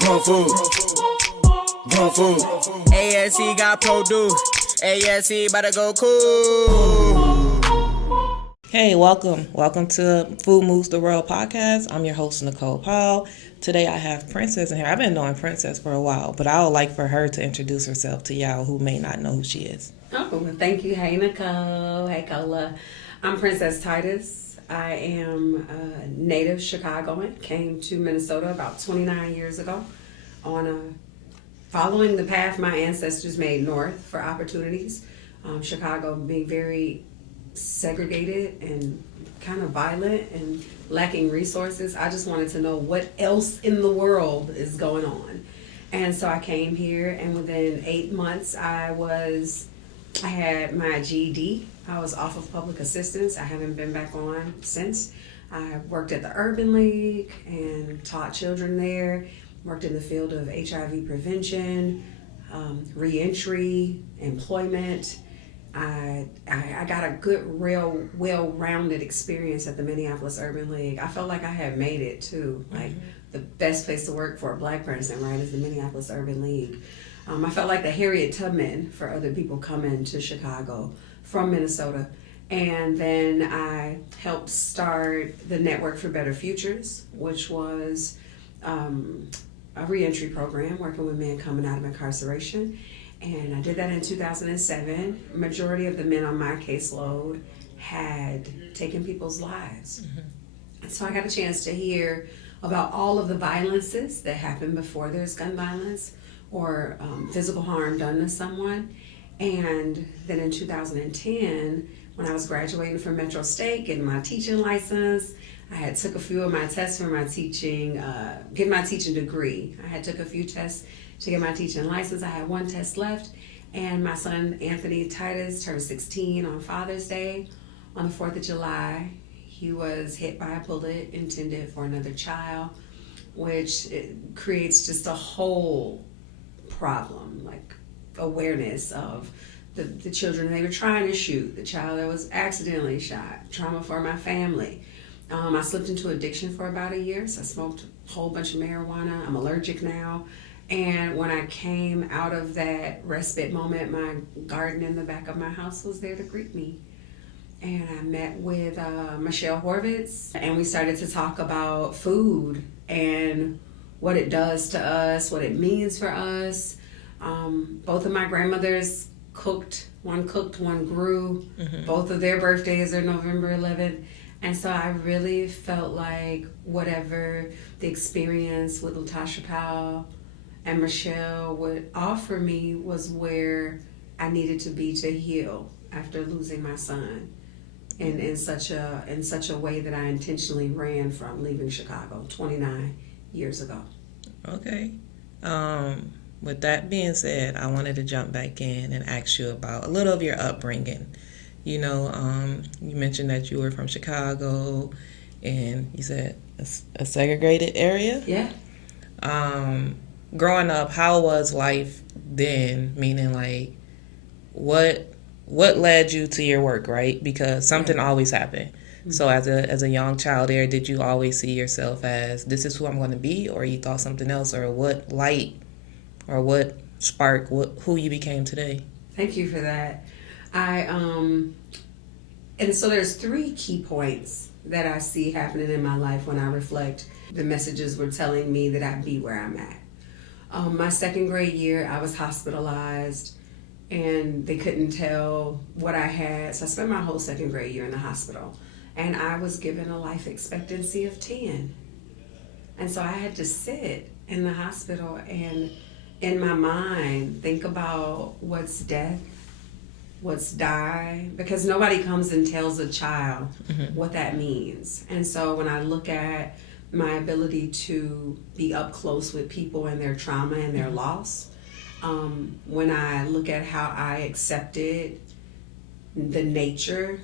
Grown food. Grown food. ASC got produce. ASC about to go cool. Hey, welcome to Food Moves the World podcast. I'm your host, Nicole Powell. Today I have Princess in here. I've been knowing Princess for a while, but I would like for her to introduce herself to y'all who may not know who she is. Oh, well, thank you. Hey, Nicole. Hey, Cola. I'm Princess Titus. I am a native Chicagoan. Came to Minnesota about 29 years ago following the path my ancestors made north for opportunities. Chicago being very segregated and kind of violent and lacking resources. I just wanted to know what else in the world is going on. And so I came here, and within 8 months I had my GED. I was off of public assistance. I haven't been back on since. I worked at the Urban League and taught children there. Worked in the field of HIV prevention, reentry, employment. I got a good, real, well-rounded experience at the Minneapolis Urban League. I felt like I had made it too. Like the best place to work for a black person, right, is the Minneapolis Urban League. I felt like the Harriet Tubman for other people coming to Chicago from Minnesota. And then I helped start the Network for Better Futures, which was a reentry program working with men coming out of incarceration. And I did that in 2007. Majority of the men on my caseload had taken people's lives. And so I got a chance to hear about all of the violences that happen before there's gun violence or physical harm done to someone. And then in 2010, when I was graduating from Metro State, getting my teaching license, I had took a few of my tests for my teaching, getting my teaching degree. I had took a few tests to get my teaching license. I had one test left, and my son Anthony Titus turned 16 on Father's Day. On the 4th of July, he was hit by a bullet intended for another child, which creates just a whole problem, like awareness of the children they were trying to shoot, the child that was accidentally shot, trauma for my family. I slipped into addiction for about a year, so I smoked a whole bunch of marijuana. I'm allergic now. And when I came out of that respite moment, my garden in the back of my house was there to greet me. And I met with Michelle Horvitz, and we started to talk about food and what it does to us, what it means for us. Both of my grandmothers cooked, one grew. Both of their birthdays are November 11th. And so I really felt like whatever the experience with Nicole Powell and Michelle would offer me was where I needed to be to heal after losing my son in such a way that I intentionally ran from leaving Chicago 29 years ago. Okay. With that being said, I wanted to jump back in and ask you about a little of your upbringing. You know, you mentioned that you were from Chicago, and you said a segregated area? Yeah. Growing up, how was life then? Meaning, like, what led you to your work, right? Because something always happened. So as a young child there, did you always see yourself as, this is who I'm going to be, or you thought something else, or what light or what spark who you became today? Thank you for that. And so there's 3 key points that I see happening in my life when I reflect. The messages were telling me that I'd be where I'm at. My 2nd grade year, I was hospitalized, and they couldn't tell what I had. So I spent my whole 2nd grade year in the hospital, and I was given a life expectancy of 10. And so I had to sit in the hospital and in my mind think about what's death, what's die, because nobody comes and tells a child what that means. And so when I look at my ability to be up close with people and their trauma and their loss, when I look at how I accepted the nature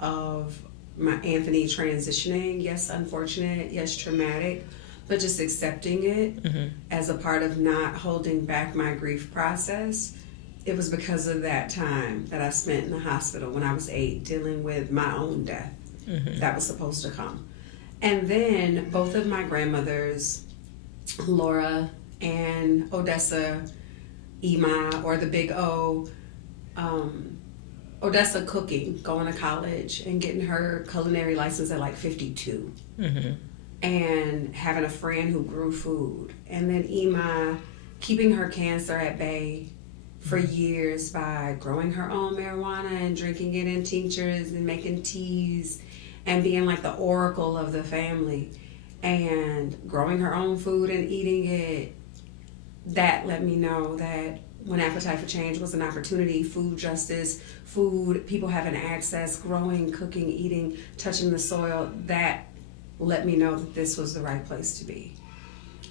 of my Anthony transitioning, yes, unfortunate, yes, traumatic, but just accepting it as a part of not holding back my grief process. It was because of that time that I spent in the hospital when I was 8 dealing with my own death that was supposed to come. And then both of my grandmothers, Laura and Odessa Ema, or the Big O. Odessa cooking, going to college and getting her culinary license at like 52. And having a friend who grew food. And then Ema keeping her cancer at bay for years by growing her own marijuana and drinking it in tinctures and making teas and being like the oracle of the family and growing her own food and eating it. That let me know that when Appetite for Change was an opportunity, food justice, food, people having access, growing, cooking, eating, touching the soil, that let me know that this was the right place to be.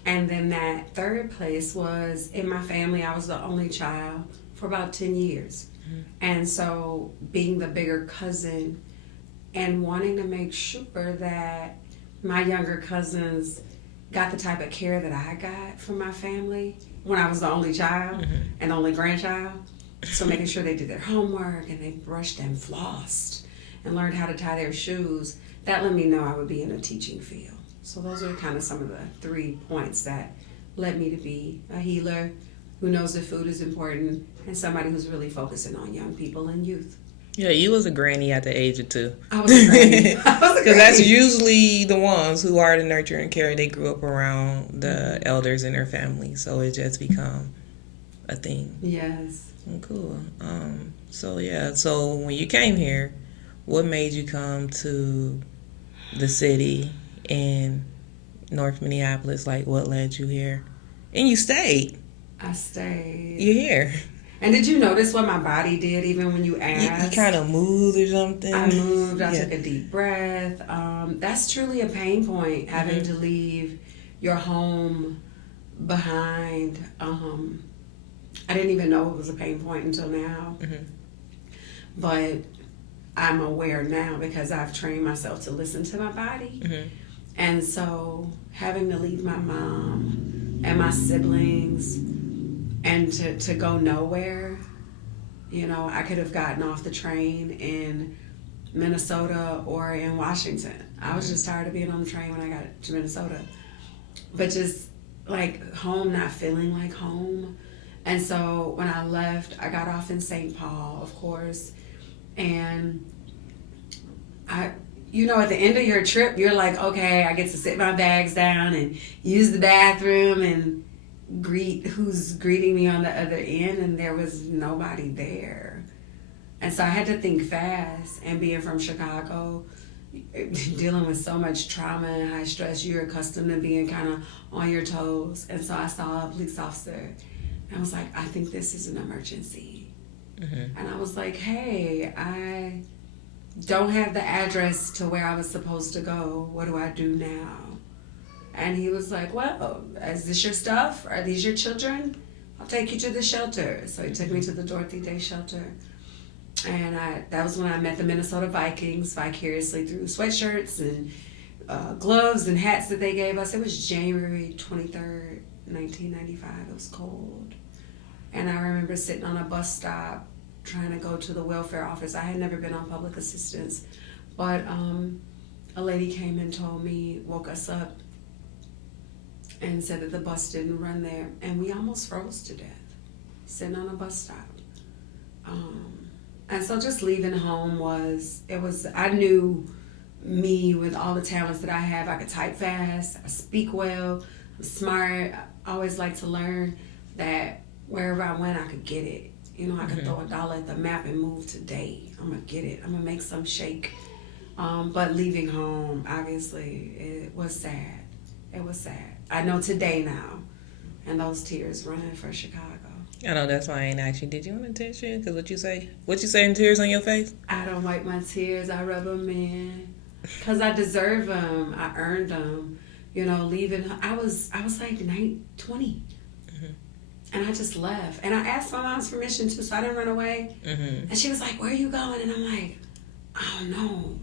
And then that third place was in my family. I was the only child for about 10 years. And so being the bigger cousin and wanting to make sure that my younger cousins got the type of care that I got from my family when I was the only child and the only grandchild. So making sure they did their homework and they brushed and flossed and learned how to tie their shoes, that let me know I would be in a teaching field. So those are kind of some of the 3 points that led me to be a healer who knows that food is important and somebody who's really focusing on young people and youth. Yeah, you was a granny at the age of 2. I was a granny. Because that's usually the ones who are the nurture and care. They grew up around the elders in their family, so it just become a thing. Yes. Cool. So when you came here, what made you come to the city in North Minneapolis? Like, what led you here? And you stayed. I stayed. You're here. And did you notice what my body did even when you asked? You kind of moved or something? I moved. I took a deep breath. That's truly a pain point, having to leave your home behind. I didn't even know it was a pain point until now. But I'm aware now because I've trained myself to listen to my body. And so having to leave my mom and my siblings and to go nowhere, you know, I could have gotten off the train in Minnesota or in Washington. I was just tired of being on the train when I got to Minnesota. But just like home not feeling like home. And so when I left, I got off in St. Paul, of course. And you know, at the end of your trip, you're like, okay, I get to sit my bags down and use the bathroom and greet who's greeting me on the other end, and there was nobody there. And so I had to think fast, and being from Chicago, dealing with so much trauma and high stress, you're accustomed to being kind of on your toes. And so I saw a police officer, and I was like, I think this is an emergency. And I was like, hey, I don't have the address to where I was supposed to go. What do I do now? And he was like, well, is this your stuff? Are these your children? I'll take you to the shelter. So he took me to the Dorothy Day shelter. And that was when I met the Minnesota Vikings vicariously through sweatshirts and gloves and hats that they gave us. It was January 23rd, 1995. It was cold. And I remember sitting on a bus stop trying to go to the welfare office. I had never been on public assistance. But a lady came and told me, woke us up, and said that the bus didn't run there. And we almost froze to death, sitting on a bus stop. And so just leaving home I knew me with all the talents that I have. I could type fast, I speak well, I'm smart. I always like to learn that wherever I went, I could get it. You know, I could throw $1 at the map and move today. I'm going to get it. I'm going to make some shake. But leaving home, obviously, it was sad. It was sad. I know today now, and those tears running for Chicago. I know, that's why I ain't asked you. Did you want to tissue? Because what you say in tears on your face? I don't wipe my tears. I rub them in. Because I deserve them. I earned them. You know, leaving. I was like 20. And I just left. And I asked my mom's permission too, so I didn't run away. And she was like, where are you going? And I'm like, I don't know.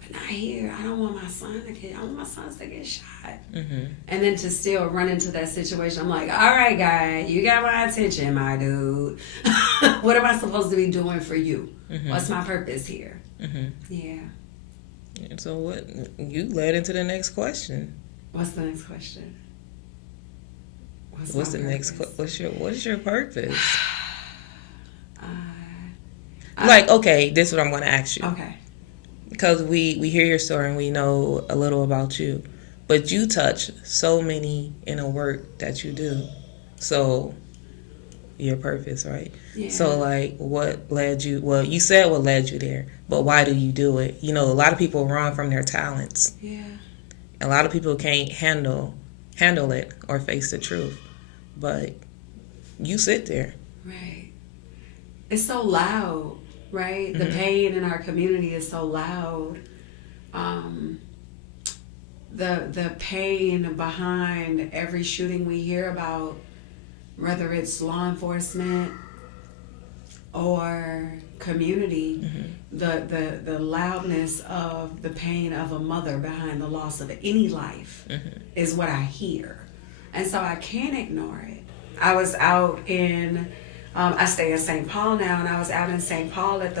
But not here. I don't want my son to get, I want my sons to get shot. And then to still run into that situation, I'm like, all right, guy, you got my attention, my dude. What am I supposed to be doing for you? What's my purpose here? Yeah. So what, you led into the next question. What's the next question? What's the next? What's your purpose? Like, okay, this is what I'm going to ask you. Okay. Because we hear your story and we know a little about you, but you touch so many in the work that you do. So, your purpose, right? Yeah. So, like, what led you? Well, you said what led you there, but why do you do it? You know, a lot of people run from their talents. Yeah. A lot of people can't handle it or face the truth, but you sit there. Right. It's so loud, right? The pain in our community is so loud. The pain behind every shooting we hear about, whether it's law enforcement or community, the loudness of the pain of a mother behind the loss of any life is what I hear. And so I can't ignore it. I was out in, I stay in St. Paul now, and I was out in St. Paul at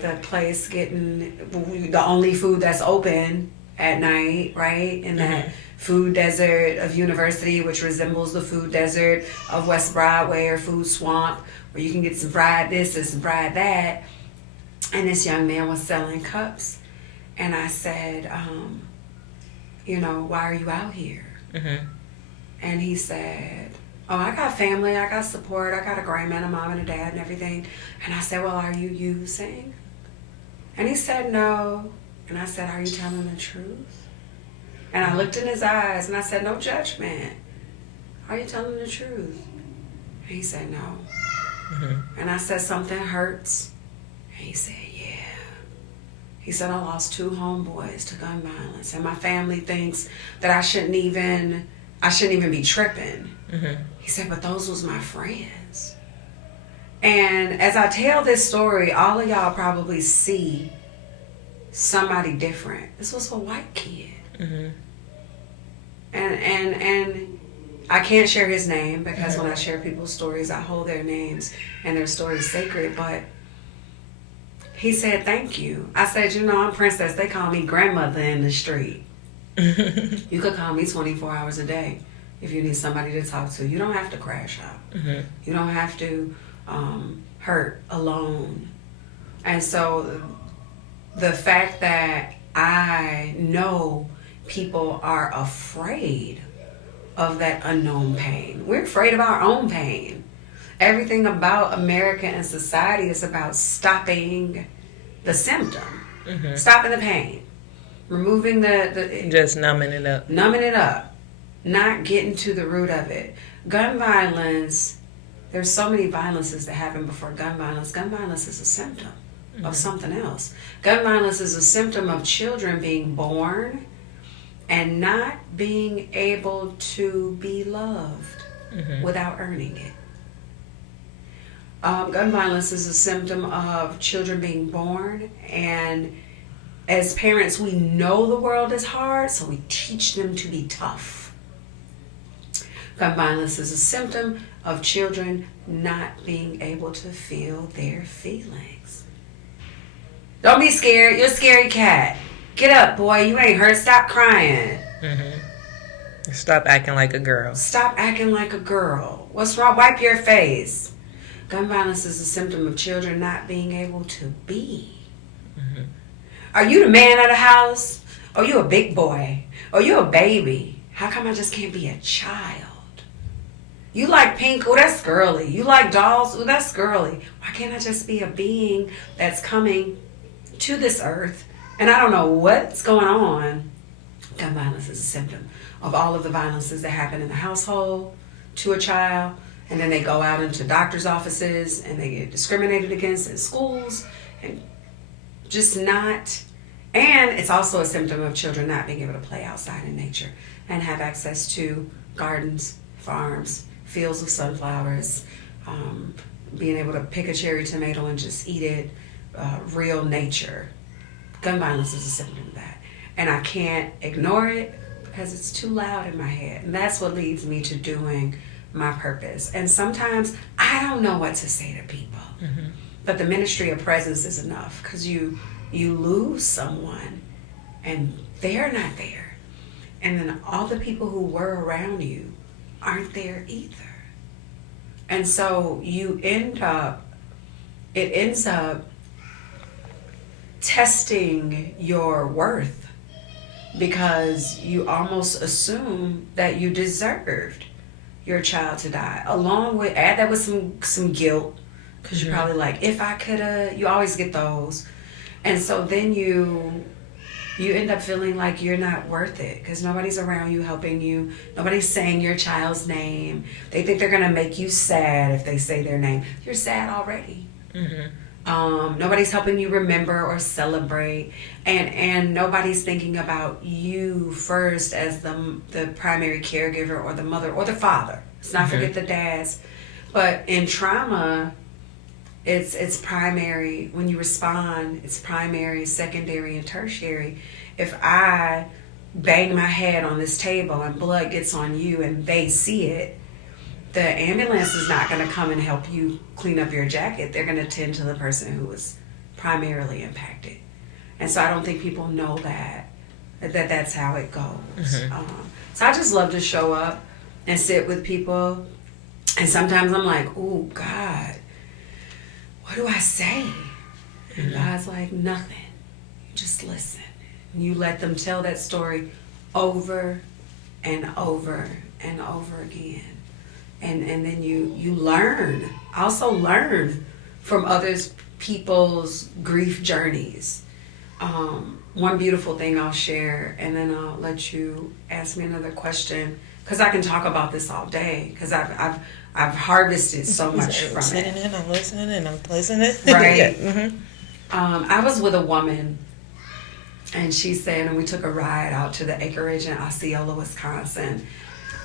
the place getting the only food that's open at night, right? In that food desert of University, which resembles the food desert of West Broadway or Food Swamp, where you can get some fried this and some fried that. And this young man was selling cups. And I said, why are you out here? And he said, oh, I got family, I got support, I got a grandma, a mom, and a dad and everything. And I said, well, are you using? And he said, no. And I said, are you telling the truth? And I looked in his eyes and I said, no judgment. Are you telling the truth? And he said, no. And I said, something hurts. And he said, yeah. He said, I lost 2 homeboys to gun violence, and my family thinks that I shouldn't even be tripping. He said, but those was my friends. And as I tell this story, all of y'all probably see somebody different. This was a white kid. And I can't share his name because when I share people's stories, I hold their names and their stories sacred. But he said, thank you. I said, I'm Princess. They call me grandmother in the street. You could call me 24 hours a day if you need somebody to talk to. You don't have to crash out. You don't have to hurt alone. And so the fact that I know people are afraid of that unknown pain. We're afraid of our own pain. Everything about America and society is about stopping the symptom, stopping the pain, removing the just numbing it up, not getting to the root of it. Gun violence, there's so many violences that happen before gun violence. Gun violence is a symptom of something else. Gun violence is a symptom of children being born and not being able to be loved without earning it. Gun violence is a symptom of children being born, and as parents, we know the world is hard, so we teach them to be tough. Gun violence is a symptom of children not being able to feel their feelings. Don't be scared. You're a scary cat. Get up, boy. You ain't hurt. Stop crying. Stop acting like a girl. Stop acting like a girl. What's wrong? Wipe your face. Gun violence is a symptom of children not being able to be. Are you the man of the house? Or you a big boy? Or you a baby? How come I just can't be a child? You like pink? Oh, that's girly. You like dolls? Oh, that's girly. Why can't I just be a being that's coming to this earth and I don't know what's going on? Gun violence is a symptom of all of the violences that happen in the household to a child, and then they go out into doctor's offices and they get discriminated against in schools, and just not. And it's also a symptom of children not being able to play outside in nature and have access to gardens, farms, fields of sunflowers, being able to pick a cherry tomato and just eat it, real nature. Gun violence is a symptom of that. And I can't ignore it because it's too loud in my head. And that's what leads me to doing my purpose. And sometimes I don't know what to say to people. But the ministry of presence is enough, because you lose someone and they're not there. And then all the people who were around you aren't there either. And so it ends up testing your worth, because you almost assume that you deserved your child to die. Along with, add that with some guilt, because you're probably like, if I coulda, you always get those. And so then you end up feeling like you're not worth it, because nobody's around you helping you. Nobody's saying your child's name. They think they're going to make you sad if they say their name. You're sad already. Nobody's helping you remember or celebrate, and nobody's thinking about you first as the primary caregiver, or the mother or the father. Let's not forget the dads. But in trauma, it's primary. When you respond, it's primary, secondary, and tertiary. If I bang my head on this table and blood gets on you and they see it, the ambulance is not going to come and help you clean up your jacket. They're going to tend to the person who was primarily impacted. And so I don't think people know that's how it goes. So I just love to show up and sit with people. And sometimes I'm like, oh, God, what do I say? And God's like, nothing. You just listen. And you let them tell that story over and over and over again. And then you learn. Also learn from others people's grief journeys. One beautiful thing I'll share, and then I'll let you ask me another question, because I can talk about this all day, because I've harvested so much from it. I'm listening, and I'm listening. Right. I was with a woman, and she said, and we took a ride out to the acreage in Osceola, Wisconsin,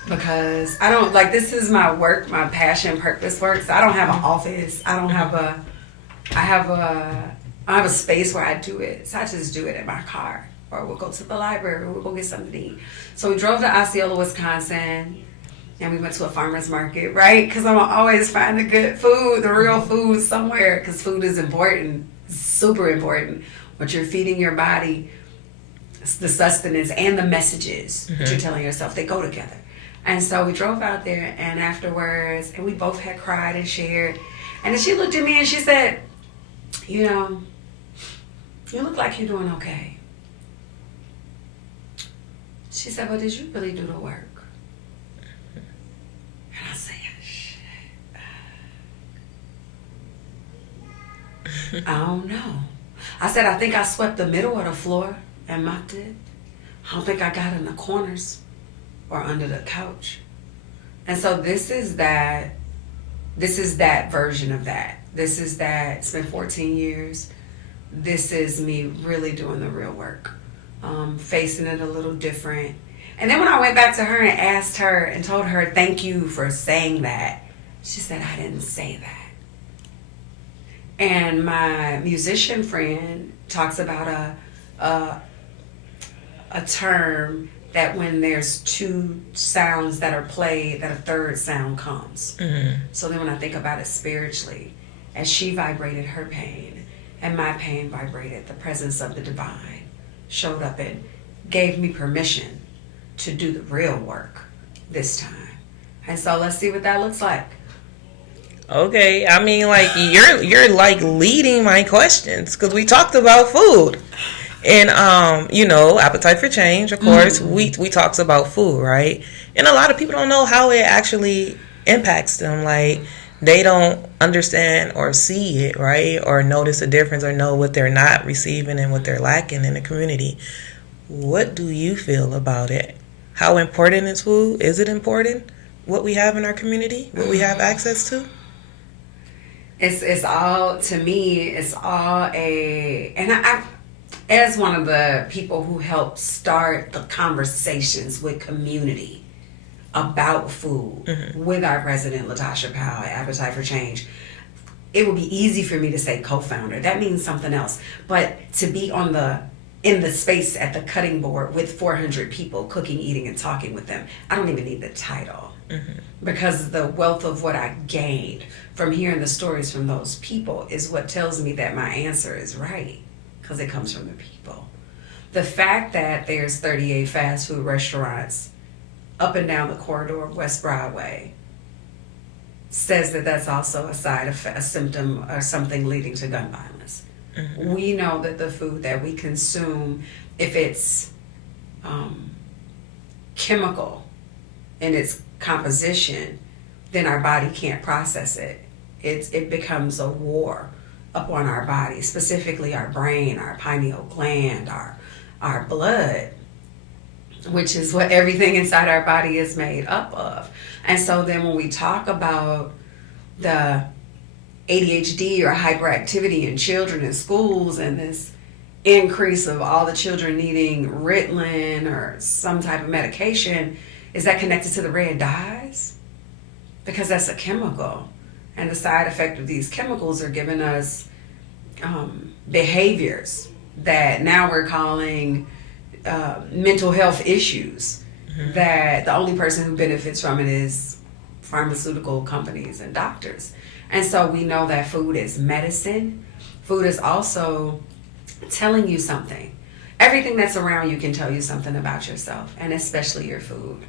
because I don't, like, this is my work, my passion, purpose work. So I don't have an office. I have a space where I do it. So I just do it in my car, or we'll go to the library, or we'll go get something to eat. So we drove to Osceola, Wisconsin, and we went to a farmer's market, right? Because I'm always find the good food, the real food somewhere, because food is important, super important. What you're feeding your body, the sustenance and the messages that you're telling yourself, they go together. And so we drove out there, and afterwards, and we both had cried and shared. And then she looked at me and she said, you know, you look like you're doing okay. She said, but did you really do the work? And I said, shit. I don't know. I said, I think I swept the middle of the floor and mopped it. I don't think I got in the corners or under the couch. And so this is that version of that. This is that. It's been 14 years. This is me really doing the real work, facing it a little different. And then when I went back to her and asked her and told her, thank you for saying that, she said, I didn't say that. And my musician friend talks about a term that when there's two sounds that are played, that a third sound comes. So then when I think about it spiritually, as she vibrated her pain and my pain vibrated, the presence of the divine showed up and gave me permission to do the real work this time. And so let's see what that looks like. Okay, I mean, like, you're like leading my questions, because we talked about food. And, you know, Appetite for Change, of course, we talks about food, right? And a lot of people don't know how it actually impacts them. Like, they don't understand or see it, right? Or notice a difference, or know what they're not receiving and what they're lacking in the community. What do you feel about it? How important is food? Is it important, what we have in our community, what we have access to? It's all, to me, it's all and I as one of the people who helped start the conversations with community about food with our president, Latasha Powell, at Appetite for Change, it would be easy for me to say co-founder. That means something else. But to be in the space at the cutting board with 400 people, cooking, eating, and talking with them, I don't even need the title. Because the wealth of what I gained from hearing the stories from those people is what tells me that my answer is right, because it comes from the people. The fact that there's 38 fast food restaurants up and down the corridor of West Broadway says that that's also a side effect, a symptom, or something leading to gun violence. Mm-hmm. We know that the food that we consume, if it's chemical in its composition, then our body can't process it. It becomes a war upon our body, specifically our brain, our pineal gland, our blood, which is what everything inside our body is made up of. And so then when we talk about the ADHD or hyperactivity in children in schools and this increase of all the children needing Ritalin or some type of medication, is that connected to the red dyes? Because that's a chemical. And the side effect of these chemicals are giving us behaviors that now we're calling mental health issues. Mm-hmm. That the only person who benefits from it is pharmaceutical companies and doctors. And so we know that food is medicine. Food is also telling you something. Everything that's around you can tell you something about yourself, and especially your food.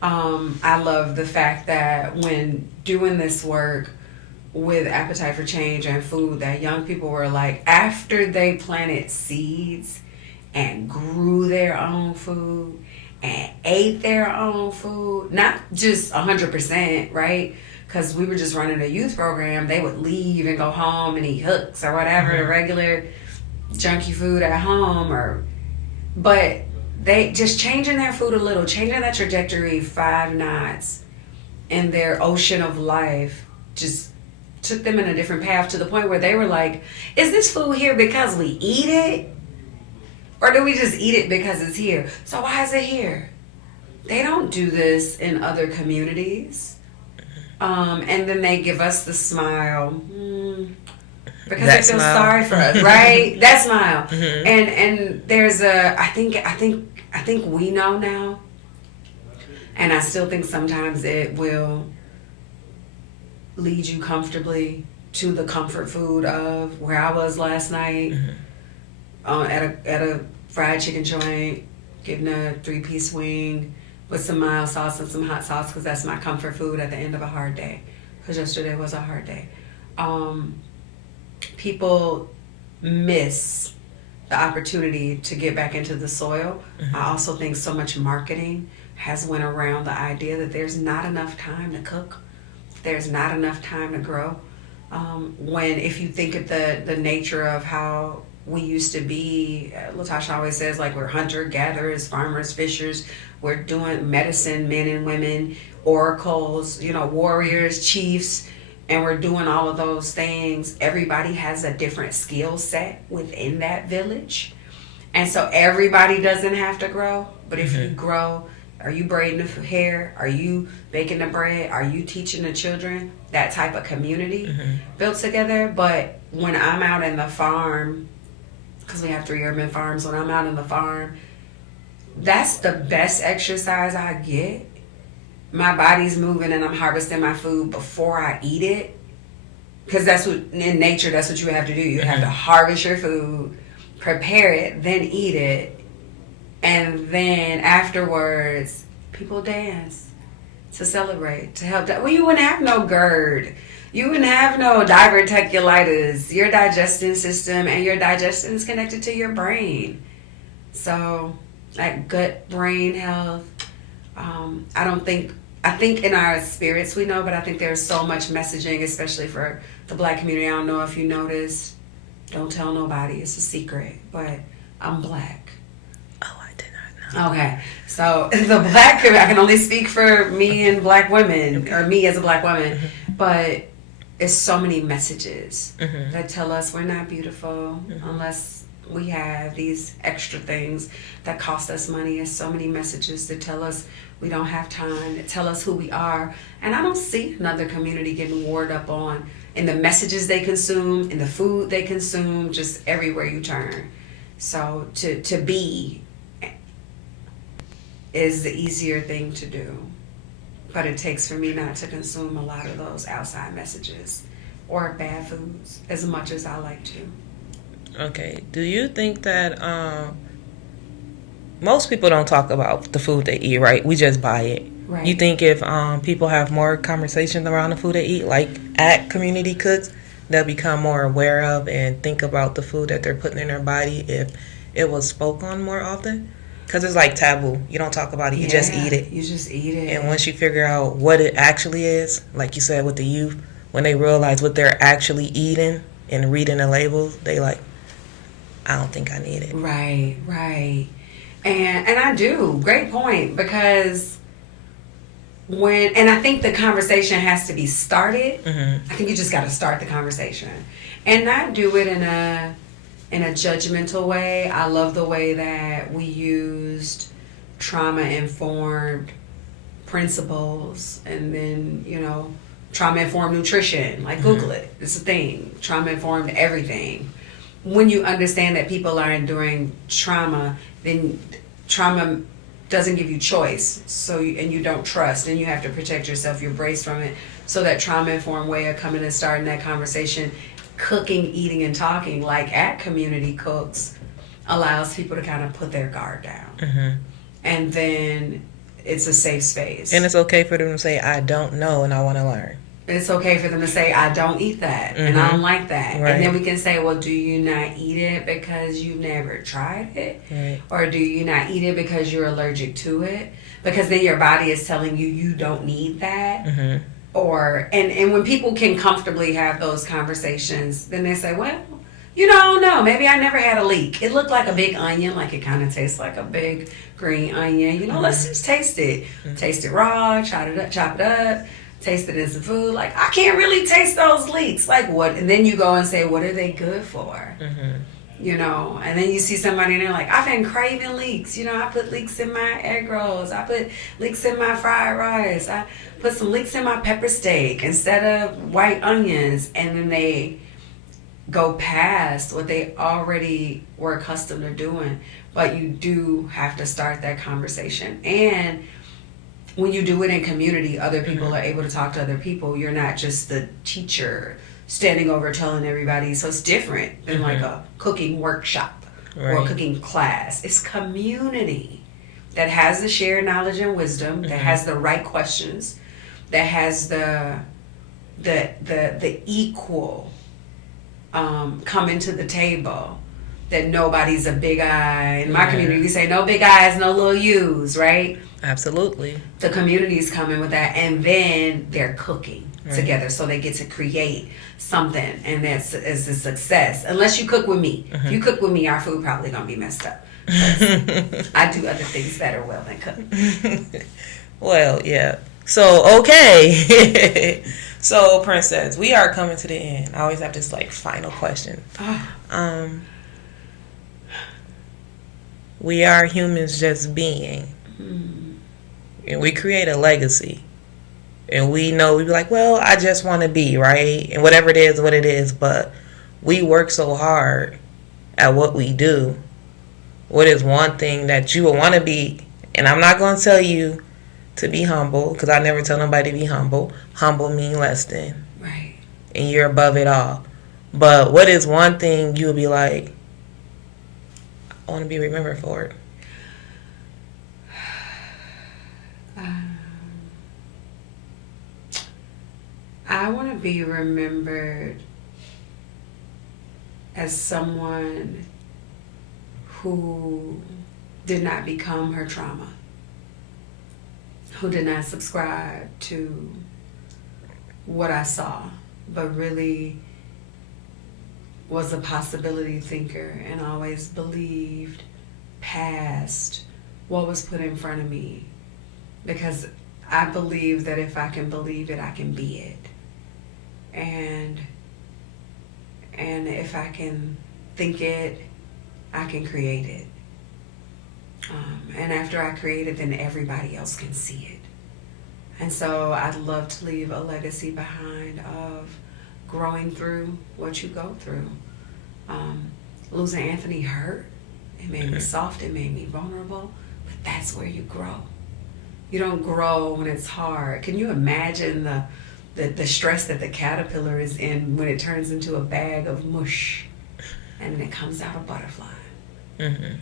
I love the fact that when doing this work with Appetite for Change and food, that young people were like, after they planted seeds and grew their own food and ate their own food, not just 100%, right? Because we were just running a youth program, they would leave and go home and eat hooks or whatever, the regular junky food at home, but they just changing their food a little, changing that trajectory 5 knots in their ocean of life, just took them in a different path to the point where they were like, is this food here because we eat it? Or do we just eat it because it's here? So why is it here? They don't do this in other communities. And then they give us the smile. Because that they feel sorry for us, right? That smile. Mm-hmm. And there's I think we know now. And I still think sometimes it will lead you comfortably to the comfort food of where I was last night. Mm-hmm. At a fried chicken joint, getting a 3-piece wing with some mild sauce and some hot sauce, because that's my comfort food at the end of a hard day, because yesterday was a hard day. People miss the opportunity to get back into the soil. Mm-hmm. I also think so much marketing has went around the idea that there's not enough time to cook. There's not enough time to grow. When if you think of the nature of how we used to be, Latasha always says, like, we're hunter-gatherers, farmers, fishers. We're doing medicine, men and women, oracles, warriors, chiefs, and we're doing all of those things. Everybody has a different skill set within that village. And so everybody doesn't have to grow, but if you grow, are you braiding the hair? Are you baking the bread? Are you teaching the children? That type of community built together. But when I'm out in the farm, because we have 3 urban farms, when I'm out in the farm, that's the best exercise I get. My body's moving and I'm harvesting my food before I eat it. Because that's what, in nature, that's what you have to do. You have to harvest your food, prepare it, then eat it. And then afterwards, people dance to celebrate, to help. Well, you wouldn't have no GERD. You wouldn't have no diverticulitis. Your digestion system and your digestion is connected to your brain. So, like gut brain health, I think in our spirits we know, but I think there's so much messaging, especially for the Black community. I don't know if you noticed. Don't tell nobody. It's a secret. But I'm Black. Oh, I did not know. Okay. So the Black community, I can only speak for me and Black women, or me as a Black woman, but it's so many messages that tell us we're not beautiful unless we have these extra things that cost us money. It's so many messages that tell us we don't have time, that tell us who we are. And I don't see another community getting warred up on in the messages they consume, in the food they consume, just everywhere you turn. So to be is the easier thing to do. But it takes for me not to consume a lot of those outside messages or bad foods as much as I like to. Okay. Do you think that most people don't talk about the food they eat, right? We just buy it. Right. You think if people have more conversations around the food they eat, like at community cooks, they'll become more aware of and think about the food that they're putting in their body if it was spoke on more often? Because it's like taboo. You don't talk about it. You just eat it. You just eat it. And once you figure out what it actually is, like you said with the youth, when they realize what they're actually eating and reading the labels, they like, I don't think I need it. Right, right. And I do. Great point. Because and I think the conversation has to be started. Mm-hmm. I think you just got to start the conversation and not do it in a judgmental way. I love the way that we used trauma-informed principles and then, trauma-informed nutrition. Like, Google it. It's a thing. Trauma-informed everything. When you understand that people are enduring trauma, then trauma doesn't give you choice. And you don't trust, and you have to protect yourself. You're braced from it. So that trauma-informed way of coming and starting that conversation, cooking, eating, and talking, like at Community Cooks, allows people to kind of put their guard down. Mm-hmm. And then it's a safe space. And it's okay for them to say, I don't know and I want to learn. It's okay for them to say, I don't eat that, and I don't like that. Right. And then we can say, well, do you not eat it because you never tried it? Right. Or do you not eat it because you're allergic to it? Because then your body is telling you you don't need that. Mm-hmm. And when people can comfortably have those conversations, then they say, well, no, maybe I never had a leek. It looked like a big onion, like it kind of tastes like a big green onion. Let's just taste it. Mm-hmm. Taste it raw, chop it up. Taste it as a food. Like, I can't really taste those leeks. Like, what? And then you go and say, what are they good for? Mm-hmm. And then you see somebody and they're like, I've been craving leeks. I put leeks in my egg rolls. I put leeks in my fried rice. I put some leeks in my pepper steak instead of white onions. And then they go past what they already were accustomed to doing. But you do have to start that conversation. And when you do it in community, other people are able to talk to other people. You're not just the teacher standing over telling everybody. So it's different than like a cooking workshop or a cooking class. It's community that has the shared knowledge and wisdom, that has the right questions, that has the equal coming to the table. That nobody's a big eye. In my community, we say no big eyes, no little U's, right? Absolutely. The community's coming with that, and then they're cooking together, so they get to create something, and that's is a success. Unless you cook with me. If you cook with me, our food probably gonna be messed up. I do other things better well than cook. Well, yeah. So, okay. So, Princess, we are coming to the end. I always have this final question. We are humans just being. And we create a legacy. And we know, we be like, well, I just want to be, right? And whatever it is, what it is. But we work so hard at what we do. What is one thing that you would want to be? And I'm not going to tell you to be humble, because I never tell nobody to be humble. Humble mean less than. Right. And you're above it all. But what is one thing you would be like, I want to be remembered for it? I want to be remembered as someone who did not become her trauma, who did not subscribe to what I saw, but really was a possibility thinker and always believed past what was put in front of me, because I believe that if I can believe it, I can be it. And if I can think it, I can create it. And after I create it, then everybody else can see it. And so I'd love to leave a legacy behind of growing through what you go through. Losing Anthony hurt. It made me soft. It made me vulnerable. But that's where you grow. You don't grow when it's hard. Can you imagine the stress that the caterpillar is in when it turns into a bag of mush and then it comes out a butterfly?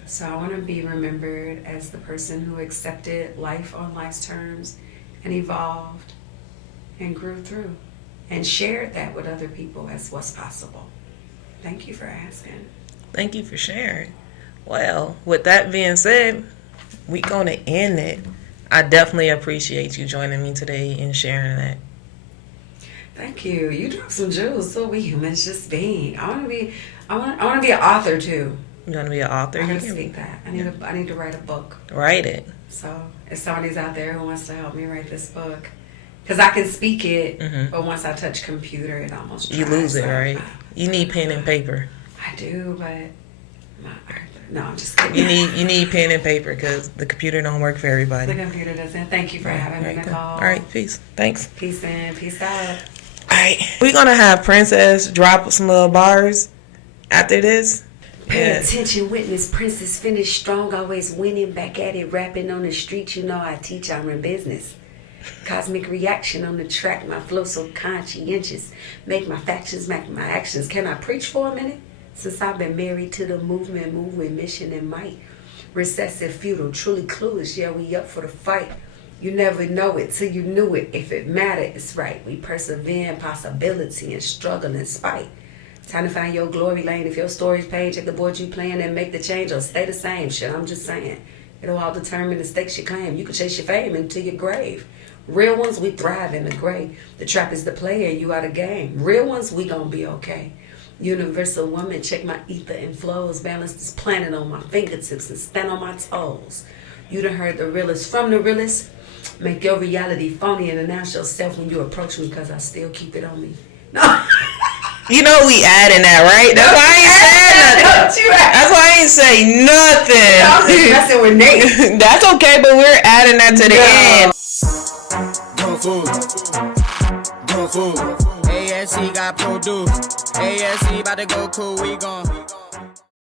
So I want to be remembered as the person who accepted life on life's terms and evolved and grew through and shared that with other people as what's possible. Thank you for asking. Thank you for sharing. Well, with that being said, we're going to end it. I definitely appreciate you joining me today and sharing that. Thank you. You dropped some jewels. So we humans just being. I want to be an author too. You're going to be an author? I gotta speak that. I need to write a book. Write it. So if somebody's out there who wants to help me write this book, because I can speak it, but once I touch computer, it almost you lose it, right? You need pen and paper. I do, but no, I'm just kidding. You need pen and paper because the computer don't work for everybody. The computer doesn't. Thank you for having me, Nicole. All right, peace. Thanks. Peace in, peace out. All right, we're gonna have Princess drop some little bars after this. Pay attention, witness. Princess finished strong, always winning. Back at it, rapping on the street. You know I teach, I run business. Cosmic reaction on the track. My flow so conscientious. Make my factions, make my actions. Can I preach for a minute? Since I've been married to the movement, move with mission and might. Recessive, feudal, truly clueless. Yeah, we up for the fight. You never know it till you knew it. If it mattered, it's right. We persevere in possibility and struggle in spite. Time to find your glory lane. If your story's page at the board you playing, and make the change or stay the same. Shit, I'm just saying. It'll all determine the stakes you claim. You can chase your fame into your grave. Real ones, we thrive in the gray. The trap is the player, you are the game. Real ones, we gon' be okay. Universal woman, check my ether and flows. Balance this planet on my fingertips and stand on my toes. You done heard the realest from the realest. Make your reality phony and announce yourself when you approach me, because I still keep it on me. No. You know we adding that, right? That's why I ain't saying nothing. That's why I ain't say nothing. I was just messing with Nate. That's okay, but we're adding that to the end. Doing food. ASC got produced. ASC about to go cool. We gon'